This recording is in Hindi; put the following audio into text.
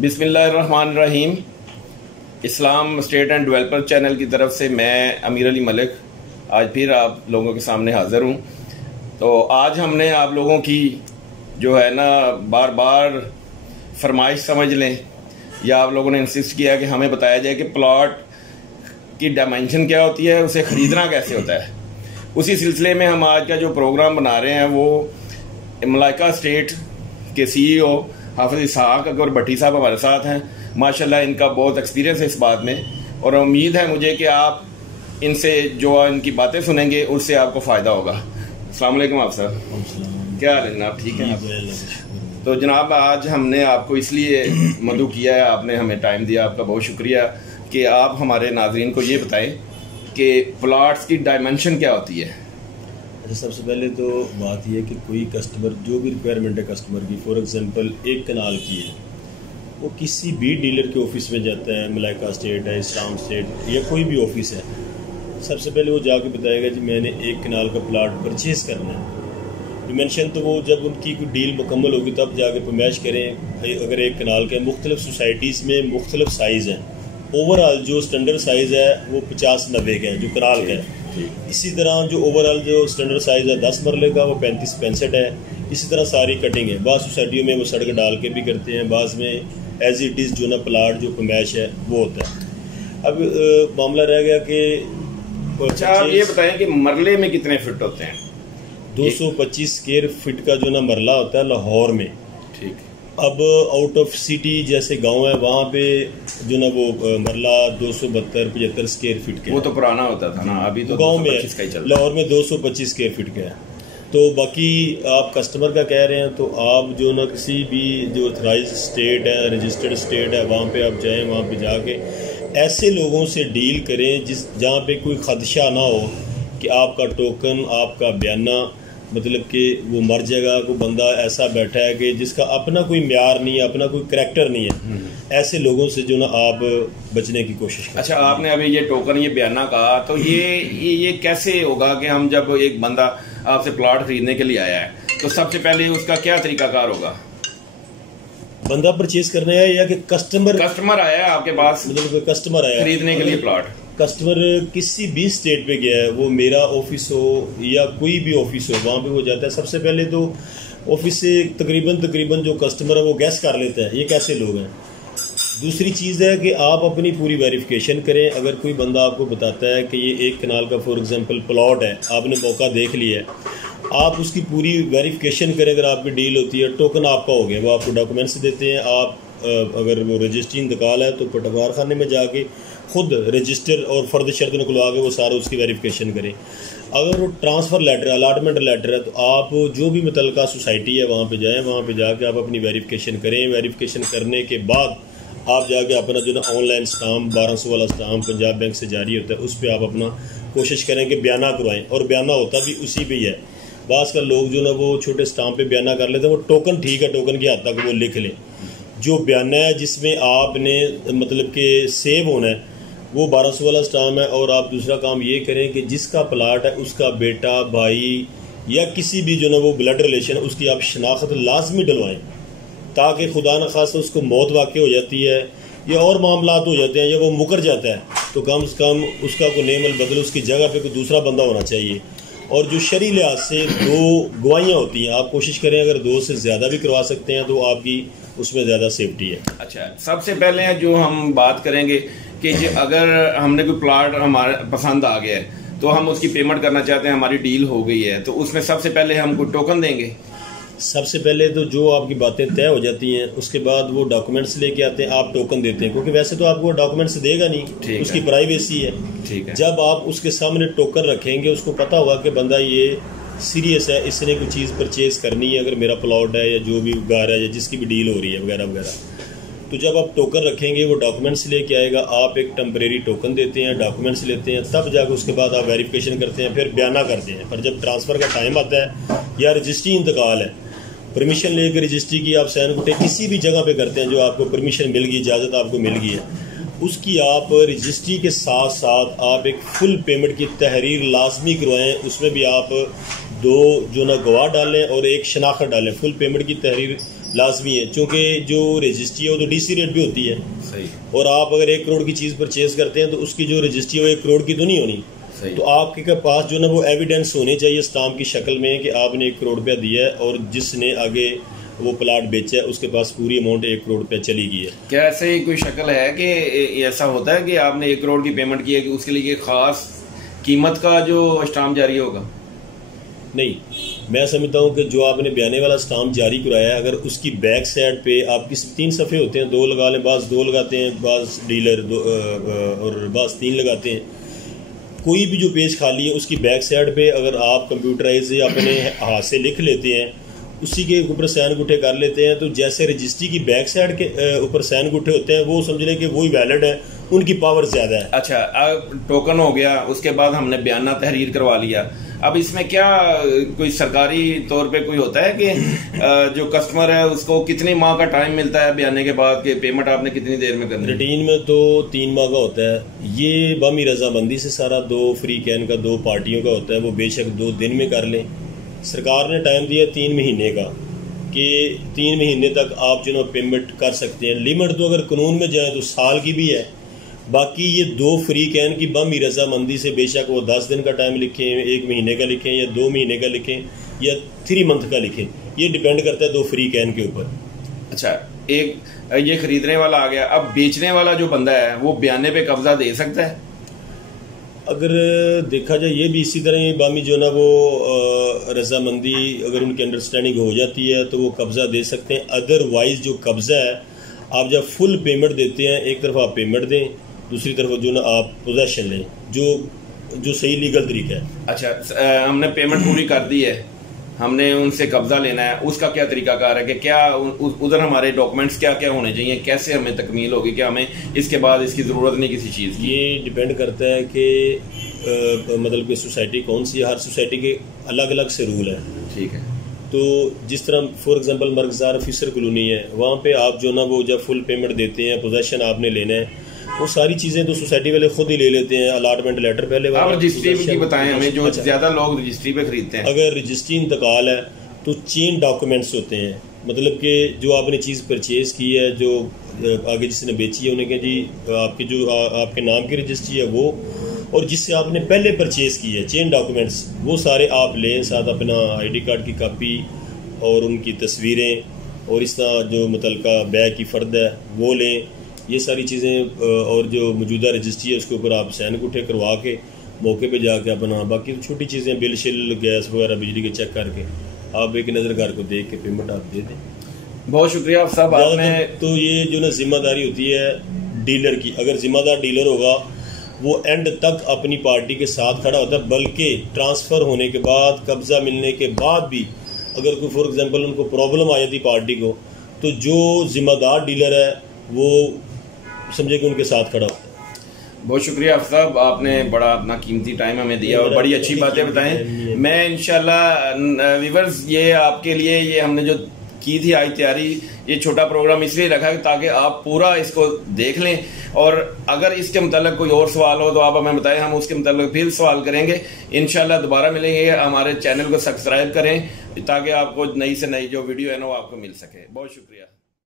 बिस्मिल्लाहिर्रहमानिर्रहीम। इस्लाम स्टेट एंड डेवलपर चैनल की तरफ से मैं अमीर अली मलिक आज फिर आप लोगों के सामने हाज़िर हूँ। तो आज हमने आप लोगों की जो है ना बार बार फरमाइश समझ लें या आप लोगों ने इंसिस्ट किया कि हमें बताया जाए कि प्लॉट की डायमेंशन क्या होती है, उसे ख़रीदना कैसे होता है। उसी सिलसिले में हम आज का जो प्रोग्राम बना रहे हैं वो मलाइका स्टेट के CEO हाफिज इसहाक अकबर भट्टी साहब हमारे साथ हैं। माशाल्लाह इनका बहुत एक्सपीरियंस है इस बात में और उम्मीद है मुझे कि आप इनसे जो इनकी बातें सुनेंगे उससे आपको फ़ायदा होगा। अस्सलाम वालेकुम आप साहब, क्या हाल है जनाब? ठीक है आप? तो जनाब आज हमने आपको इसलिए मदऊ किया है, आपने हमें टाइम दिया, आपका बहुत शुक्रिया कि आप हमारे नाज़रीन को ये बताएं कि प्लॉट्स की डायमेंशन क्या होती है। सबसे पहले तो बात यह है कि कोई कस्टमर जो भी रिक्वायरमेंट है कस्टमर की, फॉर एग्जांपल 1 कनाल की है, वो किसी भी डीलर के ऑफिस में जाता है, मलाइका स्टेट है, इस्लाम स्टेट या कोई भी ऑफिस है, सबसे पहले वो जाके बताएगा जी मैंने 1 कनाल का प्लाट परचेज़ करना है। डिमेंशन तो वो जब उनकी कोई डील मुकम्मल होगी तब जाके पैमाइश करें। भाई अगर 1 कनाल के मुख्तलिफ सोसाइटीज़ में मुख्तलिफ साइज़ हैं, ओवरऑल जो स्टैंडर्ड साइज़ है वो 50-90 का है जो कराल का है। इसी तरह जो ओवरऑल जो स्टैंडर्ड साइज़ है 10 मरले का वो 35-65 है। इसी तरह सारी कटिंग है। बाज़ सोसाइटियों में वो सड़क डाल के भी करते हैं, बाज़ में एज इट इज़ जो ना प्लाट जो पैमाइश है वो होता है। अब मामला रह गया कि अच्छा आप ये बताएं कि मरले में कितने फिट होते हैं? 225 स्क्वायर फीट का जो ना मरला होता है लाहौर में। ठीक। अब आउट ऑफ सिटी जैसे गांव है वहाँ पे जो ना वो मरला 272-75 स्क्वायर फीट के, वो तो पुराना होता था ना, अभी तो गांव में लाहौर में 225 स्क्वायर फीट का है। तो बाकी आप कस्टमर का कह रहे हैं तो आप जो ना किसी भी जो ऑथराइज्ड स्टेट है, रजिस्टर्ड स्टेट है, वहाँ पे आप जाएँ, वहाँ पे जाके ऐसे लोगों से डील करें जहाँ पे कोई खदशा ना हो कि आपका टोकन, आपका बयाना मतलब कि वो मर जाएगा, कोई बंदा ऐसा बैठा है कि जिसका अपना कोई म्यार नहीं है, अपना कोई करैक्टर नहीं है। ऐसे लोगों से जो ना आप बचने की कोशिश करें। अच्छा आपने अभी ये टोकन, ये बयाना कहा, तो ये कैसे होगा कि हम जब एक बंदा आपसे प्लॉट खरीदने के लिए आया है तो सबसे पहले उसका क्या तरीकाकार होगा? बंदा परचेज करने है या कि कस्टमर आया है आपके पास, मतलब कस्टमर आया खरीदने के लिए प्लॉट? कस्टमर किसी भी स्टेट पे गया है, वो मेरा ऑफिस हो या कोई भी ऑफिस हो, वहाँ पे वो जाता है। सबसे पहले तो ऑफिस से तकरीबन जो कस्टमर है वो गैस कर लेता है ये कैसे लोग हैं। दूसरी चीज़ है कि आप अपनी पूरी वेरिफिकेशन करें। अगर कोई बंदा आपको बताता है कि ये 1 कनाल का फॉर एग्जांपल प्लॉट है, आपने मौका देख लिया है, आप उसकी पूरी वेरिफिकेशन करें। अगर आपकी डील होती है, टोकन आपका हो गया, वो आपको डॉक्यूमेंट्स देते हैं। आप अगर वो रजिस्ट्री इंतकाल है तो पटवार खाने में जाके खुद रजिस्टर और फर्द शर्त निकलवा के वो सारा उसकी वेरिफिकेशन करें। अगर वो ट्रांसफ़र लेटर, अलॉटमेंट लेटर है, तो आप जो भी मुतल्लिका सोसाइटी है वहाँ पे जाएं, वहाँ पे जाके आप अपनी वेरिफिकेशन करें। वेरिफिकेशन करने के बाद आप जाके अपना जो ना ऑनलाइन स्टाम्प 1200 वाला स्टाम्प पंजाब बैंक से जारी होता है, उस पर आप अपना कोशिश करें कि बयाना करवाएं। और बयाना होता भी उसी पे ही है। बाज़ का लोग जो ना वो छोटे स्टाम्प पे बयाना कर लेते हैं, वो टोकन ठीक है, टोकन की हद तक वो लिख लें। जो बयाना है जिसमें आपने मतलब कि सेव होना है वो 1200 वाला स्टाम्प है। और आप दूसरा काम ये करें कि जिसका प्लाट है उसका बेटा, भाई या किसी भी जो ना वो ब्लड रिलेशन है उसकी आप शनाख्त लाजमी डलवाएं, ताकि खुदा न खासा उसको मौत वाक़ई हो जाती है या और मामलात हो जाते हैं या वो मुकर जाता है तो कम से कम उसका कोई नेमल बदल, उसकी जगह पे कोई दूसरा बंदा होना चाहिए। और जो शरी लिहाज से 2 गवाहियाँ होती हैं, आप कोशिश करें अगर 2 से ज़्यादा भी करवा सकते हैं तो आपकी उसमें ज़्यादा सेफ्टी है। अच्छा सबसे पहले जो हम बात करेंगे कि अगर हमने कोई प्लाट हमारे पसंद आ गया है तो हम उसकी पेमेंट करना चाहते हैं, हमारी डील हो गई है, तो उसमें सबसे पहले हम कोई टोकन देंगे? सबसे पहले तो जो आपकी बातें तय हो जाती हैं उसके बाद वो डॉक्यूमेंट्स लेके आते हैं, आप टोकन देते हैं, क्योंकि वैसे तो आपको डॉक्यूमेंट्स देगा नहीं, उसकी प्राइवेसी है। ठीक है। जब आप उसके सामने टोकन रखेंगे, उसको पता होगा कि बंदा ये सीरियस है, इसने कोई चीज़ परचेज करनी है, अगर मेरा प्लॉट है या जो भी घर है या जिसकी भी डील हो रही है वगैरह वगैरह, तो जब आप टोकन रखेंगे वो डॉक्यूमेंट्स लेके आएगा, आप एक टेम्परेरी टोकन देते हैं, डॉक्यूमेंट्स लेते हैं, तब जाकर उसके बाद आप वेरिफिकेशन करते हैं, फिर बयाना करते हैं। पर जब ट्रांसफ़र का टाइम आता है या रजिस्ट्री इंतकाल है, परमिशन लेकर रजिस्ट्री की आप सैन कुटे किसी भी जगह पे करते हैं जो आपको परमिशन मिल गई, इजाज़त आपको मिल गई है, उसकी आप रजिस्ट्री के साथ साथ आप एक फुल पेमेंट की तहरीर लाजमी करवाएं। उसमें भी आप 2 जो ना गवाह डालें और एक शनाख्त डालें। फुल पेमेंट की तहरीर लाजमी है, क्योंकि जो रजिस्ट्री है वो तो डीसी रेट भी होती है। सही। और आप अगर 1 करोड़ की चीज़ परचेज करते हैं तो उसकी जो रजिस्ट्री है वो 1 करोड़ की तो नहीं होनी। तो आपके पास जो ना वो एविडेंस होने चाहिए स्टाम्प की शक्ल में कि आपने 1 करोड़ रुपया दिया है और जिसने आगे वो प्लाट बेचा है उसके पास पूरी अमाउंट 1 करोड़ रुपया चली गई है। क्या ऐसे ही कोई शक्ल है कि ऐसा होता है कि आपने 1 करोड़ की पेमेंट की है कि उसके लिए खास कीमत का जो स्टाम्प जारी होगा? नहीं, मैं समझता हूँ कि जो आपने बयाने वाला स्टाम्प जारी कराया है, अगर उसकी बैक साइड पे आपकी 3 सफ़े होते हैं, 2 लगा लें, बाज़ 2 लगाते हैं, बाज़ डीलर और बाज़ 3 लगाते हैं, कोई भी जो पेज खाली है उसकी बैक साइड पे अगर आप कंप्यूटराइज या अपने हाथ से लिख लेते हैं, उसी के ऊपर सैन गुठे कर लेते हैं, तो जैसे रजिस्ट्री की बैक साइड के ऊपर सैन गुठे होते हैं वो समझ लें कि वही वैलिड है, उनकी पावर ज़्यादा है। अच्छा, अब टोकन हो गया, उसके बाद हमने बयाना तहरीर करवा लिया। अब इसमें क्या कोई सरकारी तौर पे कोई होता है कि जो कस्टमर है उसको कितने माह का टाइम मिलता है बयाने के बाद कि पेमेंट आपने कितनी देर में करनी है? रूटीन में तो 3 माह का होता है। ये बामी रजामंदी से सारा 2 फ्री कैन का 2 पार्टियों का होता है, वो बेशक 2 दिन में कर लें। सरकार ने टाइम दिया 3 महीने का कि 3 महीने तक आप जो पेमेंट कर सकते हैं। लिमिट तो अगर कानून में जाए तो साल की भी है। बाकी ये 2 फ्री कैन की बामी रजामंदी से बेशक वो 10 दिन का टाइम लिखें, 1 महीने का लिखें या 2 महीने का लिखें या 3 मंथ का लिखें, ये डिपेंड करता है 2 फ्री कैन के ऊपर। अच्छा, एक ये खरीदने वाला आ गया, अब बेचने वाला जो बंदा है वो बयाने पे कब्जा दे सकता है? अगर देखा जाए ये भी इसी तरह ही बामी जो ना वो रजामंदी अगर उनकी अंडरस्टैंडिंग हो जाती है तो वो कब्जा दे सकते हैं। अदरवाइज जो कब्जा है, आप जब फुल पेमेंट देते हैं, एक तरफ आप पेमेंट दें, दूसरी तरफ जो ना आप पोजेशन लें, जो सही लीगल तरीका है। अच्छा, हमने पेमेंट पूरी कर दी है, हमने उनसे कब्जा लेना है, उसका क्या तरीकाकार है कि क्या उधर हमारे डॉक्यूमेंट्स क्या क्या होने चाहिए, कैसे हमें तकमील होगी, क्या हमें इसके बाद इसकी ज़रूरत नहीं किसी चीज़ की? ये डिपेंड करता है कि मतलब कि सोसाइटी कौन सी है। हर सोसाइटी के अलग अलग से रूल है। ठीक है। तो जिस तरह फॉर एग्जांपल मर्गजार ऑफिसर कॉलोनी है, वहाँ पे आप जो ना वो जब फुल पेमेंट देते हैं, पोजेशन आपने लेना है, वो सारी चीज़ें तो सोसाइटी वाले खुद ही ले लेते हैं। अलाटमेंट लेटर पहले आप रजिस्ट्री की बताएं हमें, जो ज़्यादा लोग रजिस्ट्री पे खरीदते हैं। अगर रजिस्ट्री इंतकाल है तो चेन डॉक्यूमेंट्स होते हैं, मतलब कि जो आपने चीज़ परचेज़ की है, जो आगे जिसने बेची है, उन्हें कहें जी आपकी जो आपके नाम की रजिस्ट्री है वो, और जिससे आपने पहले परचेज़ की है, चेन डॉक्यूमेंट्स वो सारे आप लें, साथ अपना ID कार्ड की कापी और उनकी तस्वीरें, और इस तरह जो मुतलका बैग की फ़र्द है वो लें। ये सारी चीज़ें और जो मौजूदा रजिस्ट्री है उसके ऊपर आप सैन गुठे करवा के मौके पे जाके अपना बाकी छोटी चीज़ें बिल शिल गैस वगैरह बिजली के चेक करके आप एक नज़र घर को देख के पेमेंट आप दे दें। बहुत शुक्रिया आप साहब। आपने तो ये जो ना जिम्मेदारी होती है डीलर की, अगर जिम्मेदार डीलर होगा वो एंड तक अपनी पार्टी के साथ खड़ा होता है, बल्कि ट्रांसफ़र होने के बाद, कब्जा मिलने के बाद भी अगर कोई फॉर एग्जांपल उनको प्रॉब्लम आ जाती पार्टी को, तो जो जिम्मेदार डीलर है वो समझे कि उनके साथ खड़ा होता है। बहुत शुक्रिया आप साहब, आपने बड़ा अपना कीमती टाइम हमें दिया और बड़ी अच्छी बातें बताएं। मैं इंशाल्लाह व्यूअर्स, ये आपके लिए ये हमने जो की थी आज तैयारी, ये छोटा प्रोग्राम इसलिए रखा ताकि आप पूरा इसको देख लें, और अगर इसके मुताल्लिक कोई और सवाल हो तो आप हमें बताएं, हम उसके मुताल्लिक फिर सवाल करेंगे। इंशाल्लाह दोबारा मिलेंगे। हमारे चैनल को सब्सक्राइब करें ताकि आपको नई से नई जो वीडियो है ना वो आपको मिल सके। बहुत शुक्रिया।